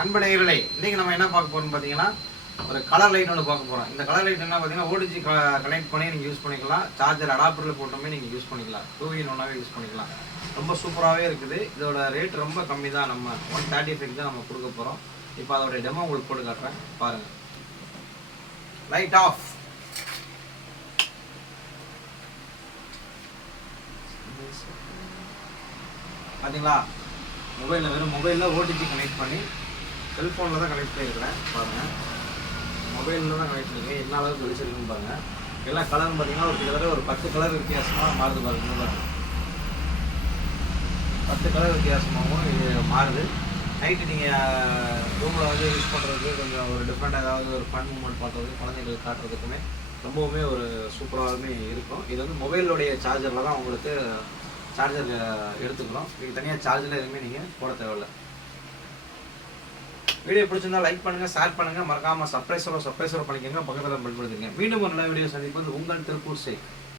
அன்பு நேயர்களே, இன்னைக்கு நம்ம என்ன பார்க்க போறோம்னு பார்த்தீங்கன்னா ஒரு கலர் லைட் ஒன்று பார்க்க போகிறோம். இந்த கலர் லைட் என்ன பார்த்தீங்கன்னா ஓடிஜி கனெக்ட் பண்ணி நீங்கள் யூஸ் பண்ணிக்கலாம். சார்ஜர் அடாப்டரில் போட்டோமே நீங்கள் யூஸ் பண்ணிக்கலாம். 2-in-1 யூஸ் பண்ணிக்கலாம். ரொம்ப சூப்பராகவே இருக்குது. இதோட ரேட் ரொம்ப கம்மி தான். நம்ம 135 தான் நம்ம கொடுக்க போகிறோம். இப்போ அதோடைய டெமோ உங்களுக்கு போட்டு காட்டுறேன், பாருங்கள். Light off. பார்த்தீங்களா, மொபைலில் வெறும் மொபைலில் ஓடிஜி கனெக்ட் பண்ணி செல்ஃபோனில் தான் கனெக்ட் பண்ணியிருக்கிறேன். பாருங்கள், மொபைலில் தான் கனெக்ட் பண்ணியிருக்கேன். என்ன அளவுக்கு வெளிச்சிருக்குன்னு பாருங்கள். எல்லா கலரும் பார்த்தீங்கன்னா ஒரு கிட்டத்தட்ட ஒரு 10 கலர் வித்தியாசமாக மாறுது. பாருங்கள், 10 கலர் வித்தியாசமாகவும் இது மாறுது. நைட்டு நீங்கள் ரூமில் வந்து யூஸ் பண்ணுறதுக்கு கொஞ்சம் ஒரு டிஃப்ரெண்ட் ஏதாவது ஒரு ஃபன் மூமெண்ட் பண்ணுறதுக்கு குழந்தைங்களுக்கு காட்டுறதுக்குமே ரொம்பவுமே ஒரு சூப்பராகவுமே இருக்கும். இது வந்து மொபைலுடைய சார்ஜரில் தான் உங்களுக்கு சார்ஜர் எடுத்துக்கிறோம். நீங்கள் தனியாக சார்ஜில் எதுவுமே நீங்கள் போட தேவையில்லை. வீடியோ பிடிச்சிருந்தா லைக் பண்ணுங்கள், ஷேர் பண்ணுங்கள், மறக்காமல் சப்ஸ்கிரைபர் பண்ணிக்கோங்க, பக்கத்தில் பெல் படுத்துங்க. மீண்டும் ஒரு நல்ல வீடியோ சந்திப்பது உங்கள் திருப்பூர் சேக்.